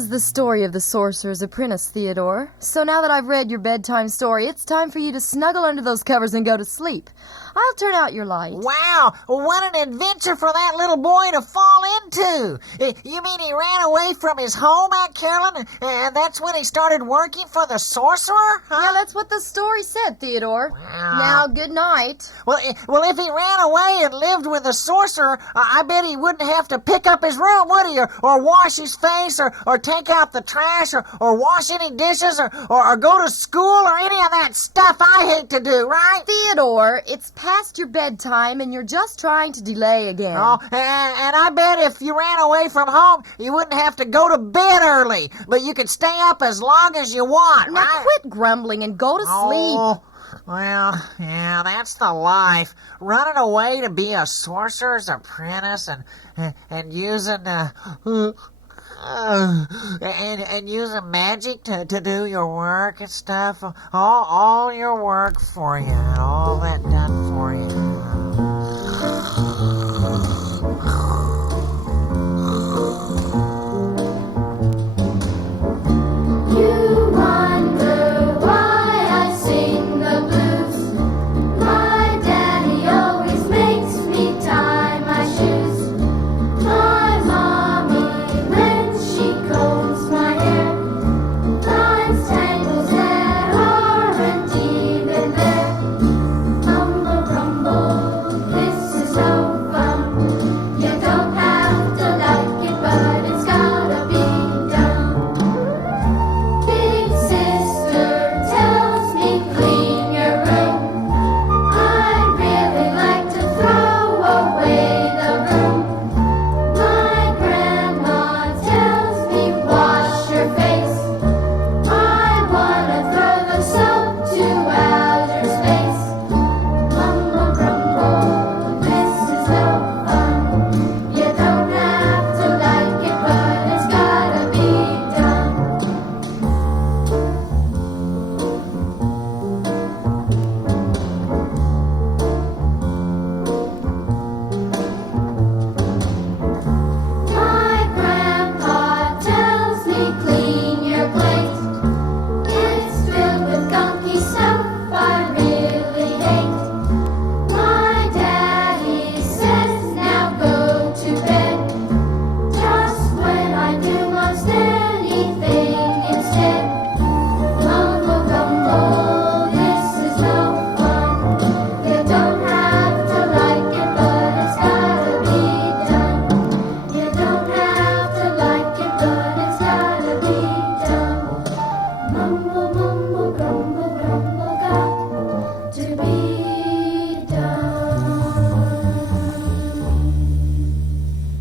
was the story of the Sorcerer's Apprentice, Theodore. So now that I've read your bedtime story, it's time for you to snuggle under those covers and go to sleep. I'll turn out your light. Wow, what an adventure for that little boy to fall into. You mean he ran away from his home, Aunt Carolyn, and that's when he started working for the Sorcerer? Huh? Yeah, that's what the story said, Theodore. Wow. Now, good night. Well, if he ran away and lived with the Sorcerer, I bet he wouldn't have to pick up his room, would he? Or wash his face, or take out the trash, or wash any dishes, or go to school, or any of that stuff I hate to do, right? Theodore, it's past your bedtime and you're just trying to delay again. Oh, and I bet if you ran away from home, you wouldn't have to go to bed early, but you could stay up as long as you want, Now right? quit grumbling and go to sleep. Oh, well, yeah, that's the life. Running away to be a sorcerer's apprentice and using and using magic to do your work and stuff. All your work for you, and all that done for you. You wonder why I sing the blues. My daddy always makes me tie my shoes. My mommy, when she combs my hair, finds tangles that aren't even there. Mumble grumble, this is no fun. You don't have to like it, but it's gotta be done. Big sister tells me clean your room. I'd really like to throw away the room. My grandma tells me wash your face. I wanna throw the soap to outer space. Mumble grumble, this is no fun. You don't have to like it, but it's gotta be done. My grandpa tells me clean your plate. It's filled with gunky stuff I really hate. My daddy says now go to bed. Just when I do most anything instead. Mumble gumble, this is no fun. You don't have to like it, but it's gotta be done. You don't have to like it, but it's gotta be done. Mumble, mumble, grumble, grumble, got to be done.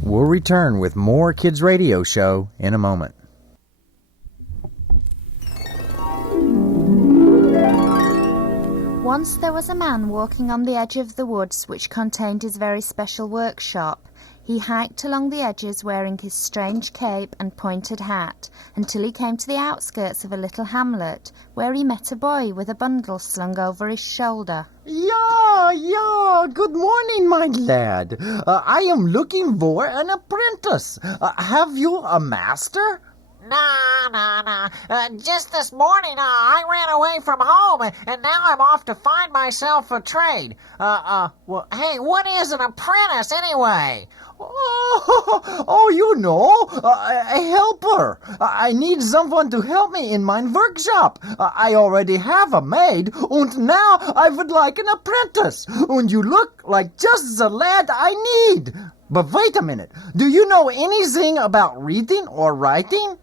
We'll return with more Kids Radio Show in a moment. Once there was a man walking on the edge of the woods which contained his very special workshop. He hiked along the edges wearing his strange cape and pointed hat until he came to the outskirts of a little hamlet where he met a boy with a bundle slung over his shoulder. Yeah, good morning, my lad. I am looking for an apprentice. Have you a master? Nah. Just this morning, I ran away from home, and now I'm off to find myself a trade. Well, hey, what is an apprentice anyway? Oh, you know, a helper. I need someone to help me in my workshop. I already have a maid, and now I would like an apprentice. And you look like just the lad I need. But wait a minute. Do you know anything about reading or writing?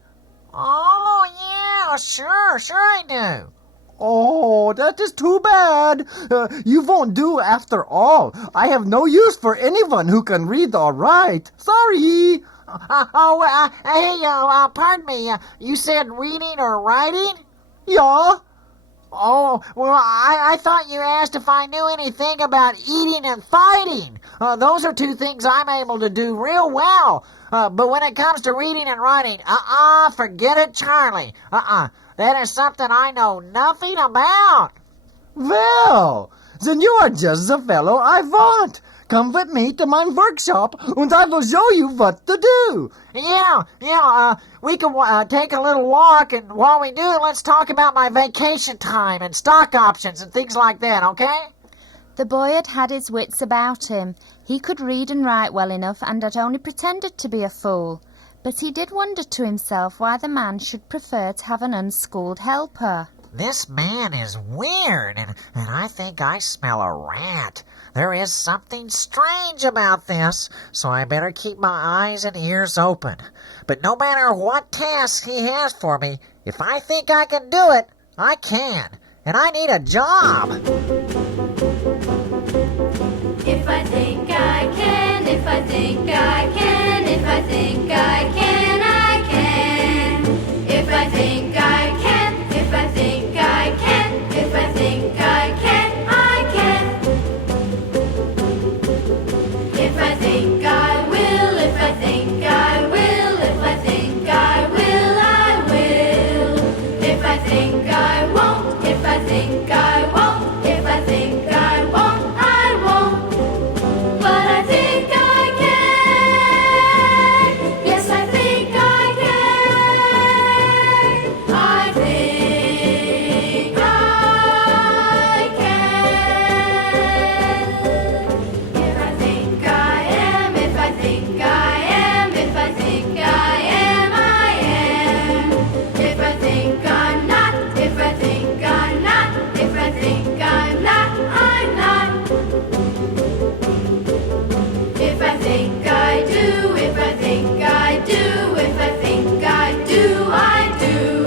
Oh, yeah, sure I do. Oh, that is too bad. You won't do after all. I have no use for anyone who can read or write. Sorry. Pardon me. You said reading or writing? Yeah. Oh, well, I thought you asked if I knew anything about eating and fighting. Those are two things I'm able to do real well. But when it comes to reading and writing, forget it, Charlie. That is something I know nothing about. Well, then you are just the fellow I want. come with me to my workshop and I will show you what to do. We can take a little walk, and while we do, let's talk about my vacation time and stock options and things like that, okay? The boy had had his wits about him. He could read and write well enough and had only pretended to be a fool. But he did wonder to himself why the man should prefer to have an unschooled helper. This man is weird, and I think I smell a rat. There is something strange about this, so I better keep my eyes and ears open. But no matter what task he has for me, if I think I can do it, I can. And I need a job. If I think I can, if I think I can, if I think I can, I can. If I think I can, if I think I can, if I think I can, I can. If I think I will, if I think I will, if I think I will, I will. If I think I won't, if I think I won't, if I think I won't, I won't. But I think I can. Yes, I think I can. I think I can. If I think I am, if I think I am, if I think I am, I am. If I think I'm not, if I think I'm not, if I think I'm not, I'm not. If I think I do, if I think I do, if I think I do, I do.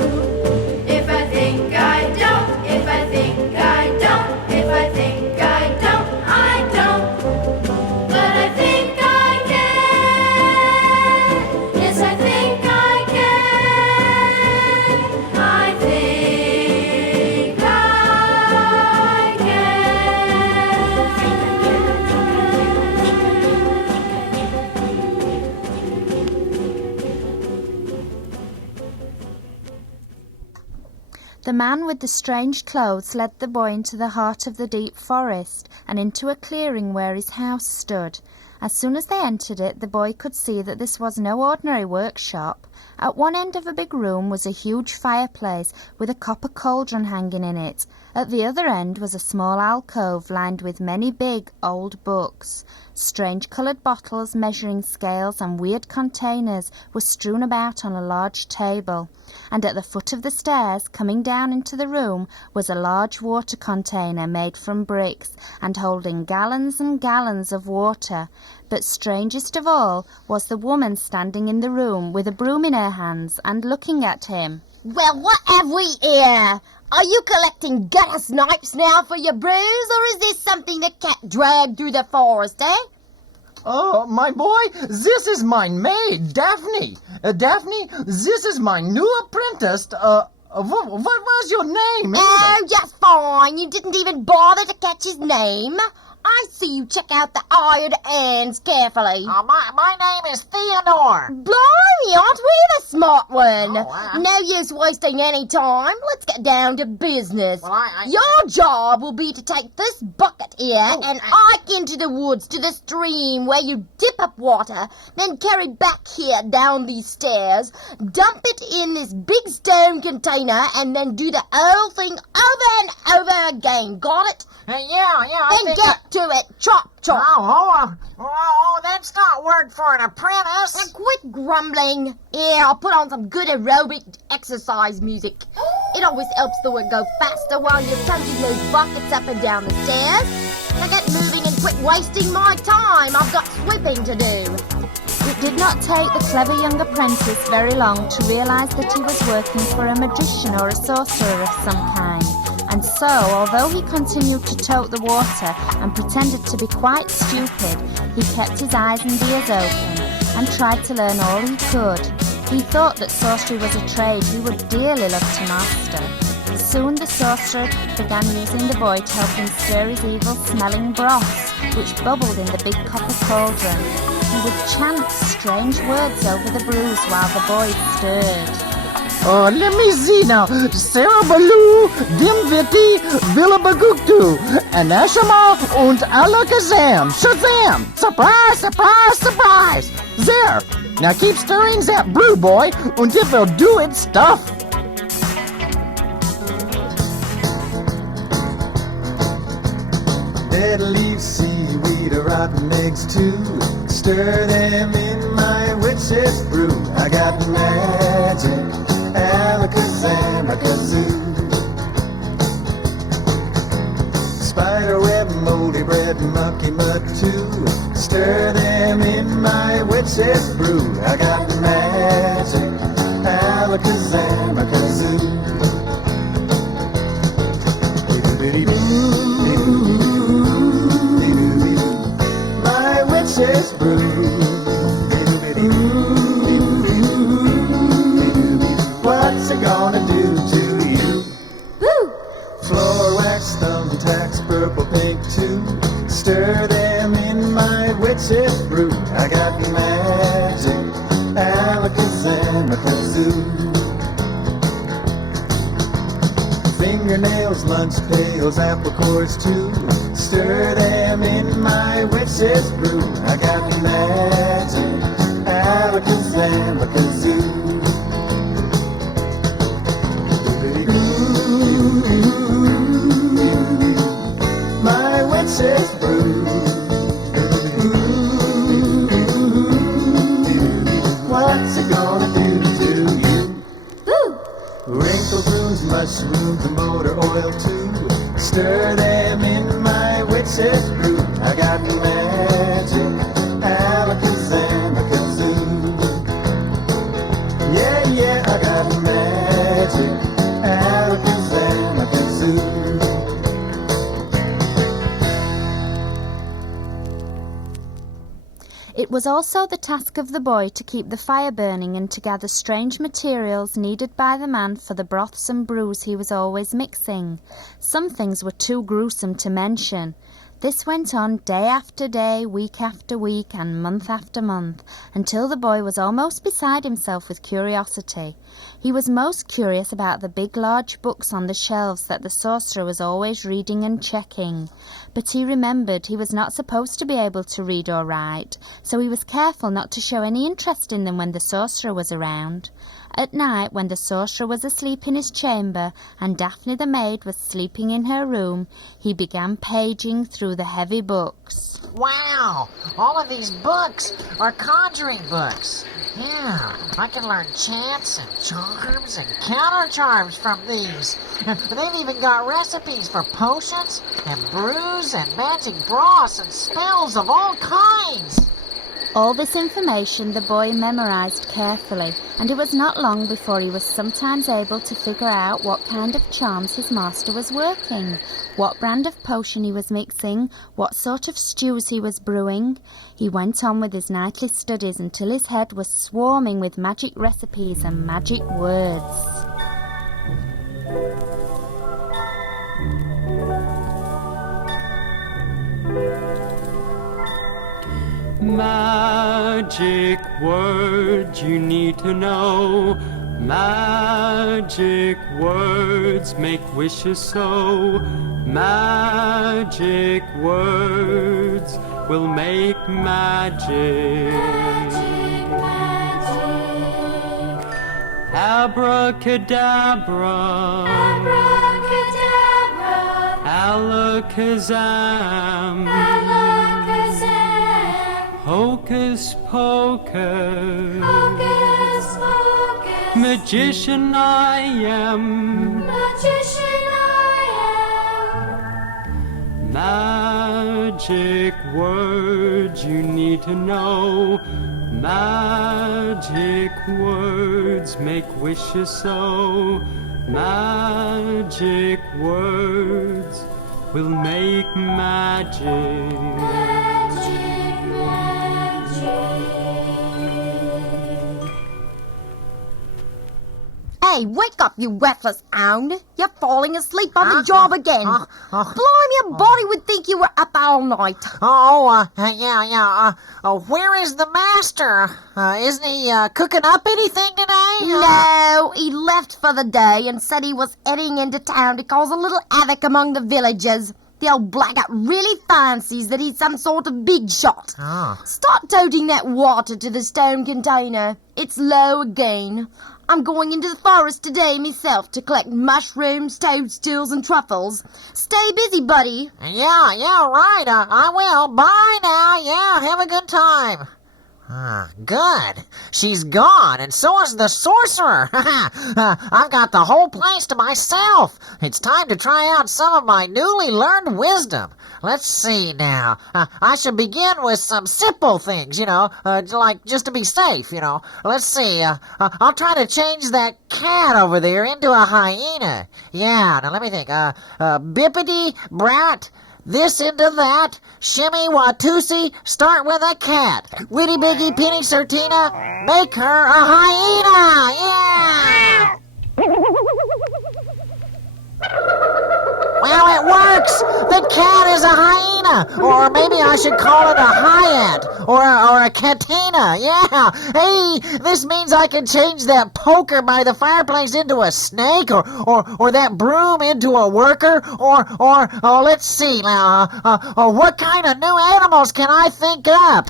If I think I don't, if I think I don't, if I think I don't, I don't. But I think I can. Yes, I think I can. I think I The man with the strange clothes led the boy into the heart of the deep forest and into a clearing where his house stood. As soon as they entered it, the boy could see that this was no ordinary workshop. At one end of a big room was a huge fireplace with a copper cauldron hanging in it. At the other end was a small alcove lined with many big, old books. Strange-coloured bottles, measuring scales and weird containers were strewn about on a large table. And at the foot of the stairs, coming down into the room, was a large water container made from bricks and holding gallons and gallons of water. But strangest of all was the woman standing in the room with a broom in her hands and looking at him. Well, what have we here? Are you collecting gutter snipes now for your brews, or is this something the cat dragged through the forest, eh? Oh, my boy, this is my maid, Daphne. Daphne, this is my new apprentice. What was your name? Oh, just fine. You didn't even bother to catch his name. I see you check out the hired hands carefully. My name is Theodore. Blimey, aren't we the smart one? Oh, wow. No use wasting any time. Let's get down to business. Well, Your job will be to take this bucket here and hike into the woods to the stream where you dip up water, then carry back here down these stairs, dump it in this big stone container, and then do the whole thing over and over again. Got it? I Then think get to it. Chop, chop. Oh, that's not word for an apprentice. And quit grumbling. Yeah, I'll put on some good aerobic exercise music. It always helps the work go faster while you're toting those buckets up and down the stairs. Now get moving and quit wasting my time. I've got sweeping to do. It did not take the clever young apprentice very long to realise that he was working for a magician or a sorcerer of some kind. And so, although he continued to tote the water and pretended to be quite stupid, he kept his eyes and ears open and tried to learn all he could. He thought that sorcery was a trade he would dearly love to master. Soon the sorcerer began using the boy to help him stir his evil-smelling broth, which bubbled in the big copper cauldron. He would chant strange words over the brews while the boy stirred. Let me see now. Sarah Baloo, Dimviti, Villabaguktu, Anashama, und Alakazam. Shazam! Surprise, surprise, surprise! There! Now keep stirring that brew, boy, und it will do its stuff. Dead leaves, seaweed, rotten eggs too. Stir them in my witch's brew. I got magic, alakazam-a-kazoo. Spiderweb, moldy bread, mucky mud too. Stir them in my witch's brew. I got magic, alakazam-a-kazoo. My witch's brew. What's it gonna do to you? Woo! Floor wax, thumbtacks, purple, pink too. Stir them in my witch's brew. I got magic, alakazam-a-kazoo. Fingernails, lunch pails, apple cores too. Stir them in my witch's brew. I got magic, alakazam-a-kazoo. My witch's brew. What's it gonna do to you? Woo! Wrinkle prunes, mushrooms, and motor oil too. Stir them in my witch's brew. I got magic, alakazam-a-kazoo. Yeah, yeah, I got magic, alakazam-a-kazoo. It was also the task of the boy to keep the fire burning and to gather strange materials needed by the man for the broths and brews he was always mixing. Some things were too gruesome to mention. This went on day after day, week after week, and month after month, until the boy was almost beside himself with curiosity. He was most curious about the big large books on the shelves that the sorcerer was always reading and checking. But he remembered he was not supposed to be able to read or write, so he was careful not to show any interest in them when the sorcerer was around. At night, when the sorcerer was asleep in his chamber and Daphne the maid was sleeping in her room, he began paging through the heavy books. Wow, all of these books are conjuring books. Yeah, I can learn chants and charms and counter charms from these. They've even got recipes for potions and brews and magic broths and spells of all kinds. All this information the boy memorized carefully, and it was not long before he was sometimes able to figure out what kind of charms his master was working, what brand of potion he was mixing, what sort of stews he was brewing. He went on with his nightly studies until his head was swarming with magic recipes and magic words. Magic words you need to know. Magic words make wishes so. Magic words will make magic. Magic. Abracadabra. Abracadabra. Alakazam. Alakazam. Hocus pocus. Hocus pocus. Magician I am. Magician I am. Magic words you need to know. Magic words make wishes so. Magic words will make magic. Hey, Hey, wake up, you worthless hound. You're falling asleep on the job again. Blimey, your body would think you were up all night. Where is the master? Isn't he cooking up anything today? No, he left for the day and said he was heading into town to cause a little havoc among the villagers. The old blackguard really fancies that he's some sort of big shot. Start toting that water to the stone container. It's low again. I'm going into the forest today myself to collect mushrooms, toadstools, and truffles. Stay busy, buddy. Yeah, right. I will. Bye now. Yeah, have a good time. Good. She's gone, and so is the sorcerer. I've got the whole place to myself. It's time to try out some of my newly learned wisdom. Let's see now. I should begin with some simple things, like just to be safe, Let's see. I'll try to change that cat over there into a hyena. Yeah, now let me think. Bippity, brat. This into that, shimmy watusi, start with a cat. Witty biggy penny certina, make her a hyena, yeah! Well, it works! The cat is a hyena! Or maybe I should call it a hyat, or a catina, yeah! Hey, this means I can change that poker by the fireplace into a snake, or that broom into a worker, or let's see now, what kind of new animals can I think up?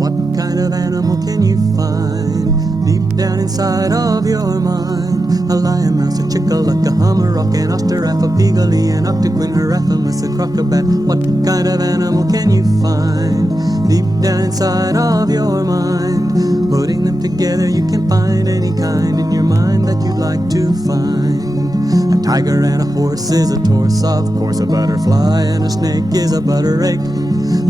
What kind of animal can you find deep down inside of your mind? A lion, mouse, a chick-a-luck, a hummer, rock, an osteraph, a peagley, an octoquin, harathmus, a crocobat. What kind of animal can you find deep down inside of your mind? Putting them together, you can find any kind in your mind that you'd like to find. A tiger and a horse is a torse, of course. A butterfly and a snake is a butterake.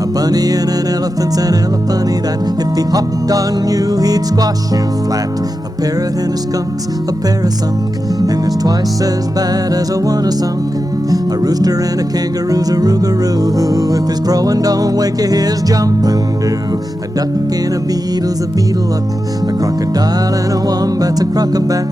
A bunny and an elephant's an elephanty that if he hopped on you, he'd squash you flat. A parrot and a skunk's a parasunk, and it's twice as bad as a one-a-sunk. A rooster and a kangaroo's a roogaroo, who if his crowing don't wake you, his jumping do. A duck and a beetle's a beetle-uck. A crocodile and a wombat's a crocobat.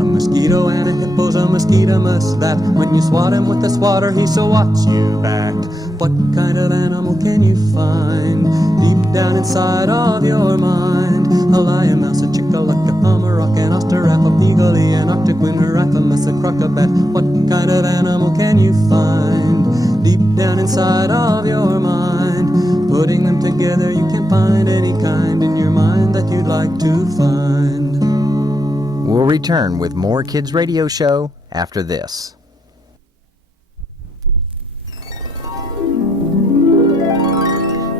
A mosquito and a hippo's a mosquito-mus, that when you swat him with a swatter, he swats you back. What kind of animal can you find deep down inside of your mind? A lion, mouse, a chick-a-luck, a hummer, rock, an osteraph, a peagley, an octoquin, harathmus, a crocobat. What kind of animal can you find deep down inside of your mind? Putting them together, you can find any kind in your mind that you'd like to find. We'll return with more Kids Radio Show after this.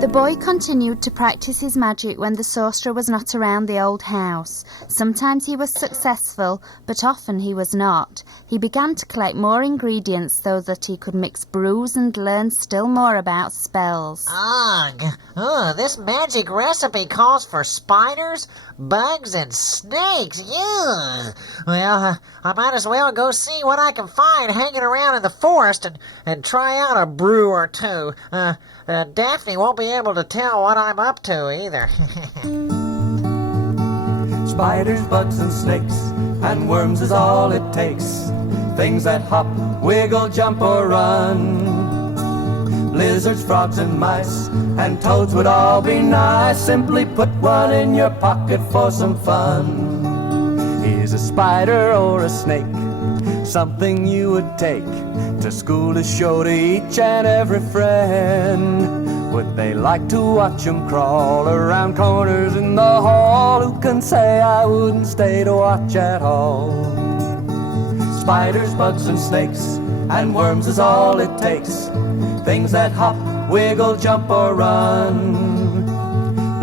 The boy continued to practice his magic when the sorcerer was not around the old house. Sometimes he was successful, but often he was not. He began to collect more ingredients so that he could mix brews and learn still more about spells. Ugh! This magic recipe calls for spiders, bugs, and snakes. Ugh! Well, I might as well go see what I can find hanging around in the forest and try out a brew or two. Daphne won't be able to tell what I'm up to either. Spiders, bugs, and snakes, and worms is all it takes. Things that hop, wiggle, jump, or run. Lizards, frogs, and mice, and toads would all be nice. Simply put one in your pocket for some fun. Is a spider or a snake something you would take to school to show to each and every friend? Would they like to watch them crawl around corners in the hall? Who can say I wouldn't stay to watch at all? Spiders, bugs, and snakes, and worms is all it takes. Things that hop, wiggle, jump, or run.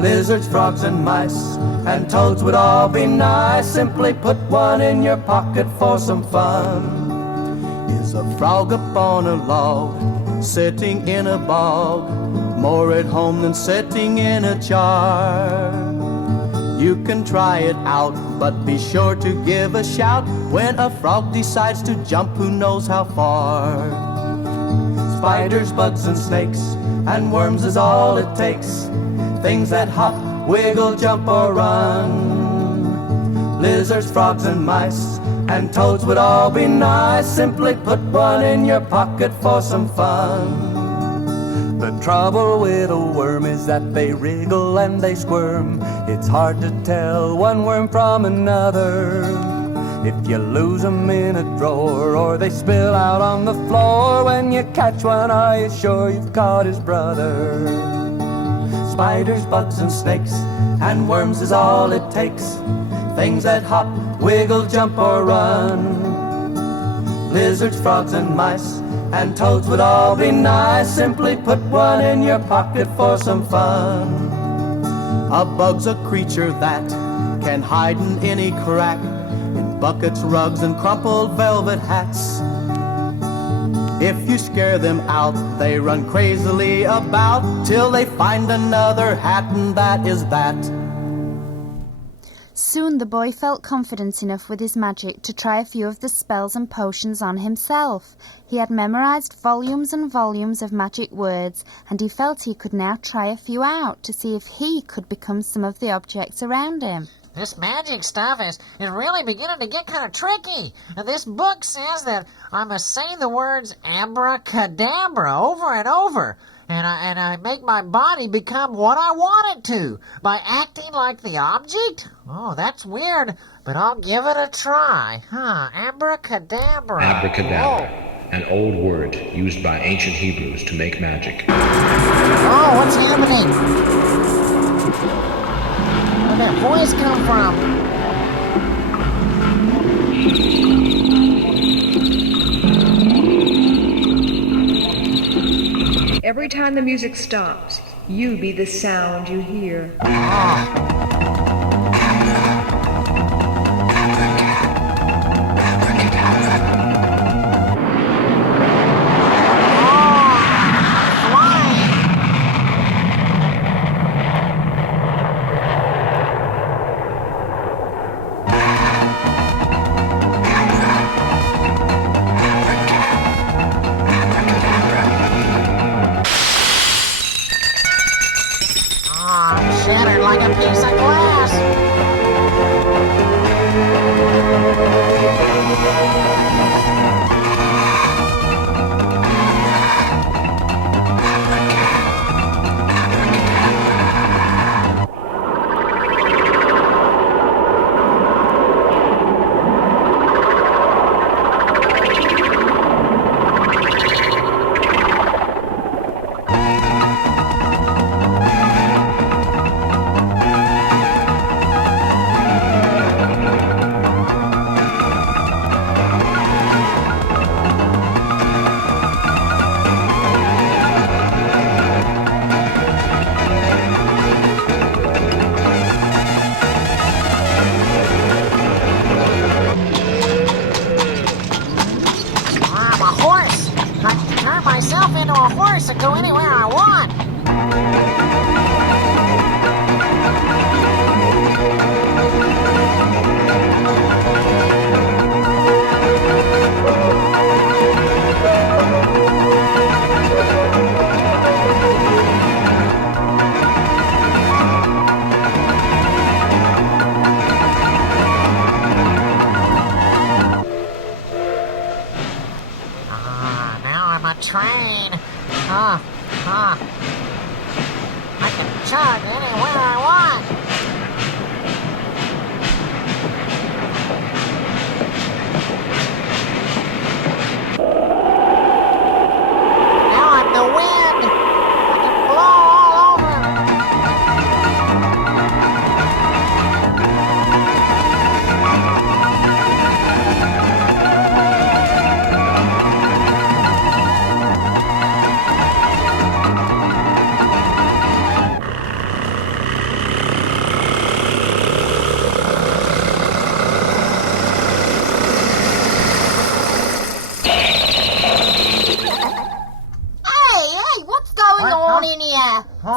Lizards, frogs, and mice, and toads would all be nice. Simply put one in your pocket for some fun. Is a frog up on a log, sitting in a bog, more at home than sitting in a jar? You can try it out, but be sure to give a shout when a frog decides to jump who knows how far. Spiders, bugs, and snakes, and worms is all it takes. Things that hop, wiggle, jump, or run. Lizards, frogs, and mice, and toads would all be nice. Simply put one in your pocket for some fun. The trouble with a worm is that they wriggle and they squirm. It's hard to tell one worm from another. If you lose them in a drawer or they spill out on the floor, when you catch one, are you sure you've caught his brother? Spiders, bugs, and snakes, and worms is all it takes. Things that hop, wiggle, jump, or run. Lizards, frogs, and mice, and toads would all be nice. Simply put one in your pocket for some fun. A bug's a creature that can hide in any crack, in buckets, rugs, and crumpled velvet hats. If you scare them out, they run crazily about till they find another hat, and that is that. Soon the boy felt confident enough with his magic to try a few of the spells and potions on himself. He had memorized volumes and volumes of magic words, and he felt he could now try a few out to see if he could become some of the objects around him. This magic stuff is really beginning to get kind of tricky. This book says that I must say the words abracadabra over and over, and I make my body become what I want it to by acting like the object? Oh, that's weird, but I'll give it a try. Abracadabra. Abracadabra, an old word used by ancient Hebrews to make magic. Oh, what's happening? Where'd that voice come from? Every time the music stops, you be the sound you hear. Shattered like a piece of glass. And go anywhere I want. Now I'm a train. I can chug anywhere I want. Now I'm the wind. I can blow all over.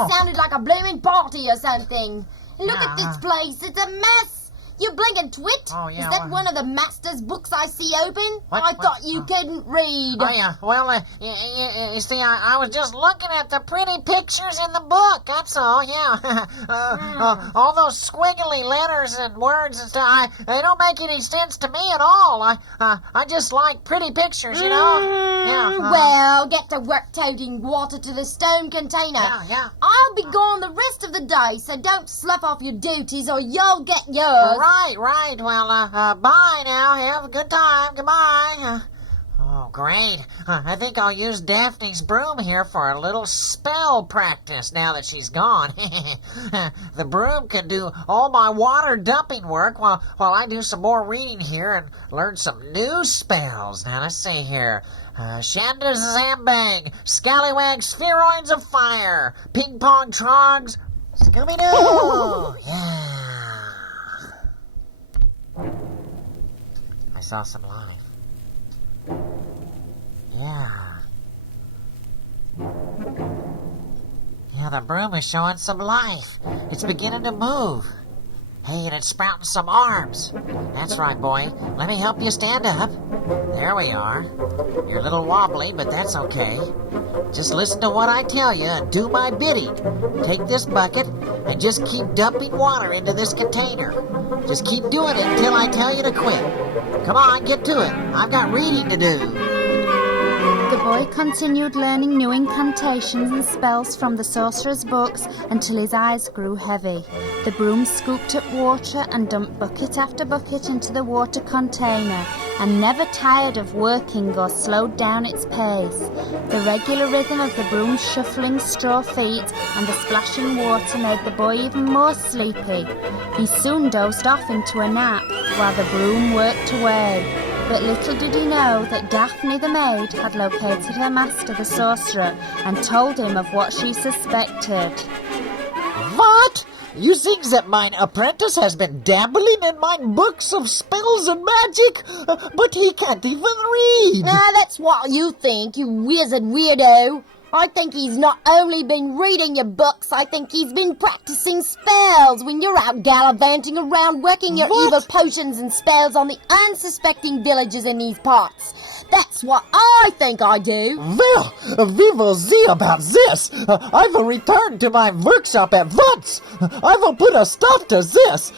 Sounded like a blooming party or something. Look at this place. It's a mess. You blinking twit! Oh, yeah, Is that well- one of the master's books I see open? What? I thought you couldn't read. Oh, yeah. Well, you see, I was just looking at the pretty pictures in the book, that's all, yeah. All those squiggly letters and words and stuff, they don't make any sense to me at all. I just like pretty pictures, you know? Yeah. Well, get to work toting water to the stone container. Yeah. I'll be gone the rest of the day, so don't slough off your duties or you'll get yours. Right. Well, bye now. Have a good time. Goodbye. Oh, great. I think I'll use Daphne's broom here for a little spell practice now that she's gone. The broom can do all my water dumping work while I do some more reading here and learn some new spells. Now, let's see here. Shanda Zambang, Scallywag Spheroids of Fire, Ping Pong Trogs, Scooby-Doo! Yeah. I saw some life. Yeah, the broom is showing some life. It's beginning to move. Hey, and it's sprouting some arms. That's right, boy. Let me help you stand up. There we are. You're a little wobbly, but that's okay. Just listen to what I tell you and do my bidding. Take this bucket and just keep dumping water into this container. Just keep doing it until I tell you to quit. Come on, get to it. I've got reading to do. The boy continued learning new incantations and spells from the sorcerer's books until his eyes grew heavy. The broom scooped up water and dumped bucket after bucket into the water container, and never tired of working or slowed down its pace. The regular rhythm of the broom's shuffling straw feet and the splashing water made the boy even more sleepy. He soon dozed off into a nap while the broom worked away. But little did he know that Daphne the maid had located her master the sorcerer and told him of what she suspected. What? You think that mine apprentice has been dabbling in mine books of spells and magic? But he can't even read. That's what you think, you wizard weirdo. I think he's not only been reading your books, I think he's been practicing spells when you're out gallivanting around working your evil potions and spells on the unsuspecting villagers in these parts. That's what I think I do. Well, we will see about this. I will return to my workshop at once. I will put a stop to this.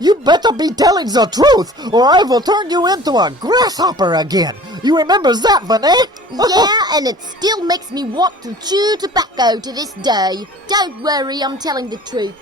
You better be telling the truth, or I will turn you into a grasshopper again. You remember that, Vinay? Yeah, and it still makes me want to chew tobacco to this day. Don't worry, I'm telling the truth.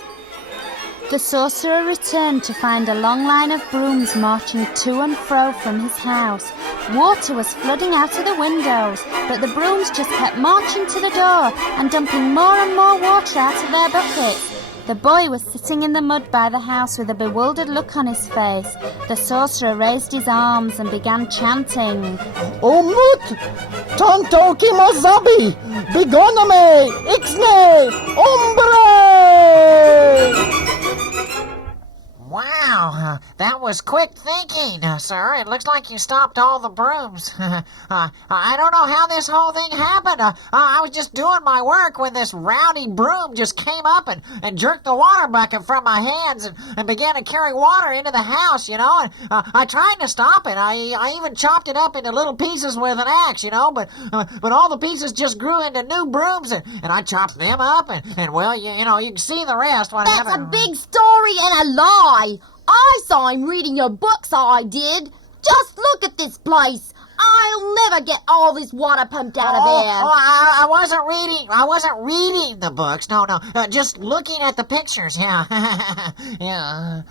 The sorcerer returned to find a long line of brooms marching to and fro from his house. Water was flooding out of the windows, but the brooms just kept marching to the door and dumping more and more water out of their buckets. The boy was sitting in the mud by the house with a bewildered look on his face. The sorcerer raised his arms and began chanting, Omut! Tanto kimozabi! Bigoname! Ixne! Ombre! Wow, that was quick thinking, sir. It looks like you stopped all the brooms. I don't know how this whole thing happened. I was just doing my work when this rowdy broom just came up and jerked the water bucket from my hands and began to carry water into the house, you know. And I tried to stop it. I even chopped it up into little pieces with an axe, you know, but all the pieces just grew into new brooms, and I chopped them up, and well, you know, you can see the rest. What That's happened. a big story and a lie. I saw him reading your books, I did. Just look at this place. I'll never get all this water pumped out of here. I wasn't reading the books. No. Just looking at the pictures, yeah. Yeah.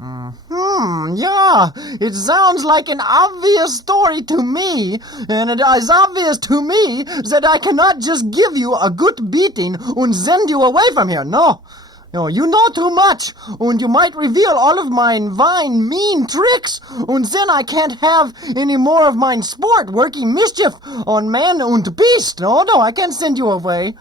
Yeah, it sounds like an obvious story to me, and it is obvious to me that I cannot just give you a good beating and send you away from here, no. No, you know too much, and you might reveal all of mine fine, mean tricks, and then I can't have any more of mine sport working mischief on man and beast. No, I can't send you away.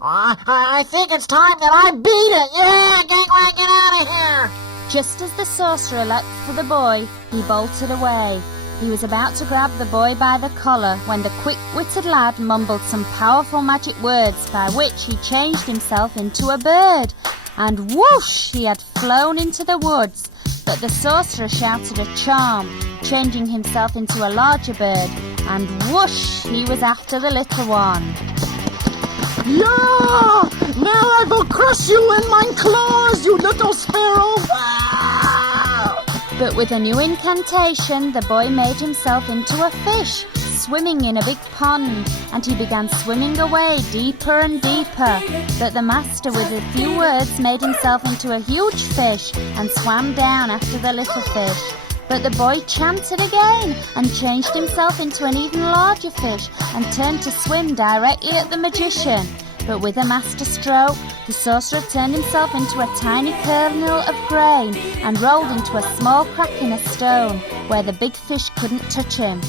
I think it's time that I beat it. Yeah, Gangway, get out of here. Just as the sorcerer leapt for the boy, he bolted away. He was about to grab the boy by the collar when the quick-witted lad mumbled some powerful magic words by which he changed himself into a bird. And whoosh, he had flown into the woods. But the sorcerer shouted a charm, changing himself into a larger bird, and whoosh, he was after the little one. Yeah! Now I will crush you in my claws, you little sparrow! Ah! But with a new incantation, the boy made himself into a fish, swimming in a big pond, and he began swimming away deeper and deeper. But the master, with a few words, made himself into a huge fish and swam down after the little fish. But the boy chanted again and changed himself into an even larger fish and turned to swim directly at the magician. But with a master stroke, the sorcerer turned himself into a tiny kernel of grain and rolled into a small crack in a stone where the big fish couldn't touch him.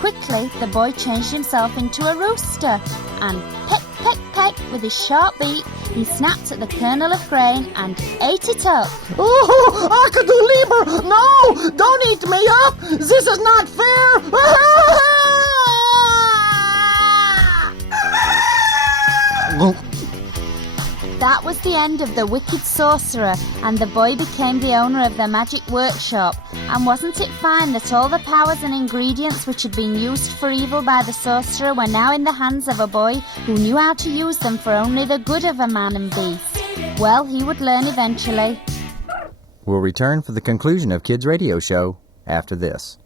Quickly, the boy changed himself into a rooster and peck, peck, peck with his sharp beak, he snapped at the kernel of grain and ate it up. Oh, Akadu Lieber! No! Don't eat me up! This is not fair! That was the end of the wicked sorcerer, and the boy became the owner of the magic workshop. And wasn't it fine that all the powers and ingredients which had been used for evil by the sorcerer were now in the hands of a boy who knew how to use them for only the good of a man and beast? Well, he would learn eventually. We'll return for the conclusion of Kids Radio Show after this.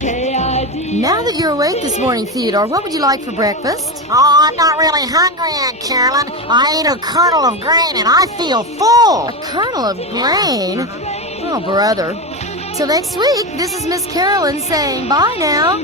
Now that you're awake this morning, Theodore, what would you like for breakfast? Oh, I'm not really hungry, Aunt Carolyn. I ate a kernel of grain and I feel full. A kernel of grain? Oh, brother. Till next week, this is Miss Carolyn saying bye now.